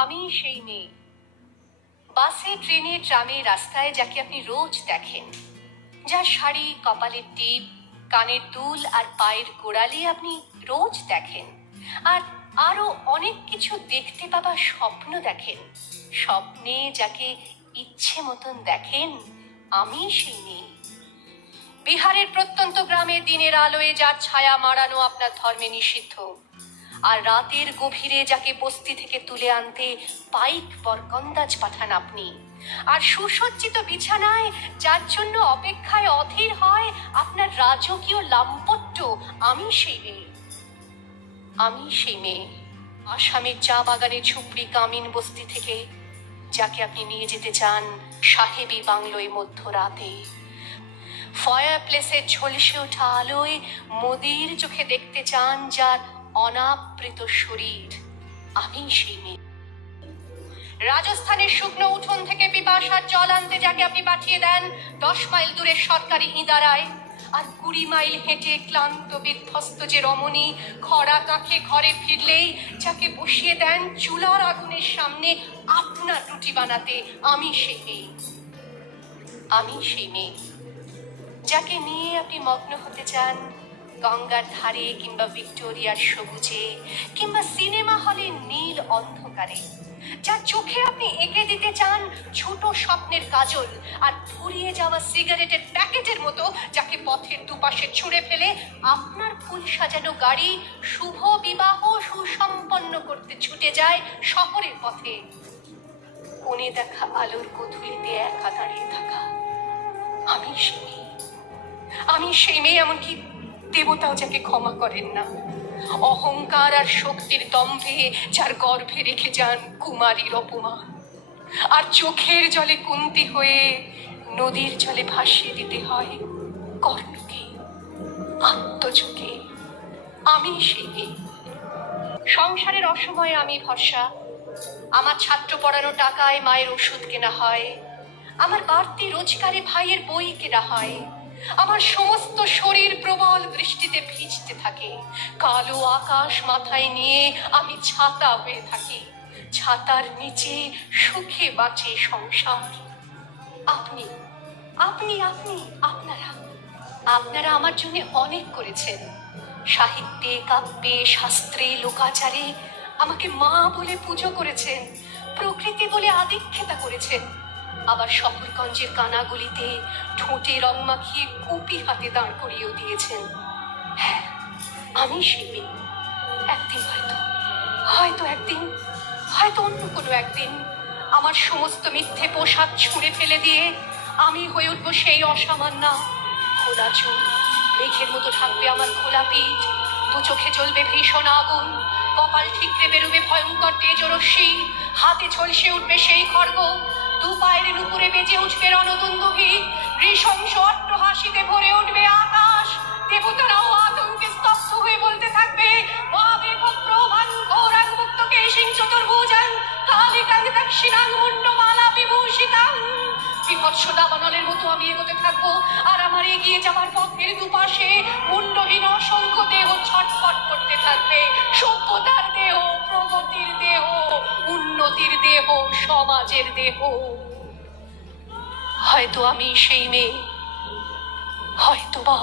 আমি সেই মেয়ে, বাসে ট্রেনে ট্রামে রাস্তায় যাকে আপনি রোজ দেখেন, যার শাড়ি, কপালের টিপ, কানের দুল আর পায়ের গোড়ালি আপনি রোজ দেখেন, আর আরো অনেক কিছু দেখতে পাবার স্বপ্ন দেখেন। স্বপ্নে যাকে ইচ্ছে মতন দেখেন, আমি সেই মেয়ে। বিহারের প্রত্যন্ত গ্রামে দিনের আলোয় যার ছায়া মারানো আপনার ধর্মে নিষিদ্ধ, আর রাতের গভীরে যাকে বস্তি থেকে তুলে আনতে পাইক বরকন্দাজ পাঠান আপনি, আর সুসজ্জিত বিছানায় যার জন্য অপেক্ষায় অধীর হয় আপনার রাজকীয় লাম্পট্য, আমি সেই মেয়ে। আমি সেই মেয়ে, আসামের চা বাগানে ঝুপড়ি কামিন বস্তি থেকে যাকে আপনি নিয়ে যেতে চান সাহেবী বাংলোয় মধ্যরাতে। ফায়ার প্লেসের ঝলসে ওঠা আলোয় মোদির চোখে দেখতে চান যার অনাবৃত শরীর, আমি সেই মেয়ে। রাজস্থানের শুকনো উঠোন থেকে পিপাসার জল আনতে যাকে আপনি পাঠিয়ে দেন 10 মাইল দূরের সরকারি ইদারায়, আর 20 মাইল হেঁটে ক্লান্ত বিধ্বস্ত যে রমণী খরা কাঁখে ঘরে ফিরলেই যাকে বসিয়ে দেন চুলার আগুনের সামনে আপনার রুটি বানাতে, আমি সেই মেয়ে। আমি সেই মেয়ে যাকে নিয়ে আপনি মগ্ন হতে চান গঙ্গার ধারে কিংবা ভিক্টোরিয়ার সবুজে কিংবা সিনেমা হলে নীল অন্ধকারে, যার চোখে আপনি এঁকে দিতে চান ছোট স্বপ্নের কাজল, আর ফুরিয়ে যাওয়া সিগারেটের প্যাকেটের মতো যাকে পথের দুপাশে ছুঁড়ে ফেলে আপনার ফুল সাজানো গাড়ি শুভ বিবাহ সুসম্পন্ন করতে ছুটে যায় শহরের পথে। কোণে দেখা আলোর কোঠুলিতে একা দাঁড়িয়ে থাকা, আমি সেই মেয়ে। আমি সেই মেয়ে, এমনকি দেবতাও যাকে ক্ষমা করেন না। অহংকার আর শক্তির দম্ভে যার গর্ভে রেখে যান কুমারীর অপমান, আর চোখের জলে কুন্তি হয়ে নদীর জলে ভাসিয়ে দিতে হয় কর্ণকে, আত্মযোগে, আমি সেই মেয়ে। সংসারের অসময়ে আমি ভরসা, আমার ছাত্র পড়ানো টাকায় মায়ের ওষুধ কেনা হয়, আমার বাড়তি রোজগারে ভাইয়ের বই কেনা হয়, আমার সমস্ত শরীর প্রবল বৃষ্টিতে ভিজতে থাকে, কালো আকাশ মাথায় নিয়ে আমি ছাতা হয়ে থাকি, ছাতার নিচে সুখে বাঁচে সংসার। আপনি আপনি আপনি আপনারা আপনারা আমার জন্য অনেক করেছেন। সাহিত্যে, কাব্যে, শাস্ত্রে, লোকাচারে আমাকে মা বলে পুজো করেছেন, প্রকৃতি বলে আদিক্ষেতা করেছেন, আবার শহরগঞ্জের কানাগুলিতে ঠোঁটে রং মাখিয়ে কুপি হাতে দাঁড় করিয়েও দিয়েছেন। হ্যাঁ, আমি সেই মেয়ে। একদিন হয়তো অন্য কোনো একদিন আমার সমস্ত মিথ্যে পোশাক ছুঁড়ে ফেলে দিয়ে আমি হয়ে উঠবো সেই অসামান্যা। খোলা চুল মেঘের মতো ঢাকবে আমার খোলা পিঠ, দু চোখে জ্বলবে ভীষণ আগুন, কপাল ঠিকরে বেরোবে ভয়ঙ্কর তেজরশ্মি, হাতে ঝলসে উঠবে সেই খড়গ, দু পায়ের নুপুরে বেজে উঠবে রণদুন্দুভি, নৃশংস অট্টহাসিতে ভরে উঠবে আকাশ। দেবতারাও আতঙ্কে স্তব্ধ হয়ে বলতে থাকবে, বিভৎস দাবানলের মতো আমি এগোতে থাকবো, আর আমার এগিয়ে যাবার পথের দুপাশে মুন্ডহীন অসংখ্য দেহ ছটফট করতে থাকবে। সভ্যতার দেহ, প্রগতির দেহ, উন্নতির দেহ, সমাজের দেহ। হয়তো আমি সেই মেয়ে, হয়তোবা।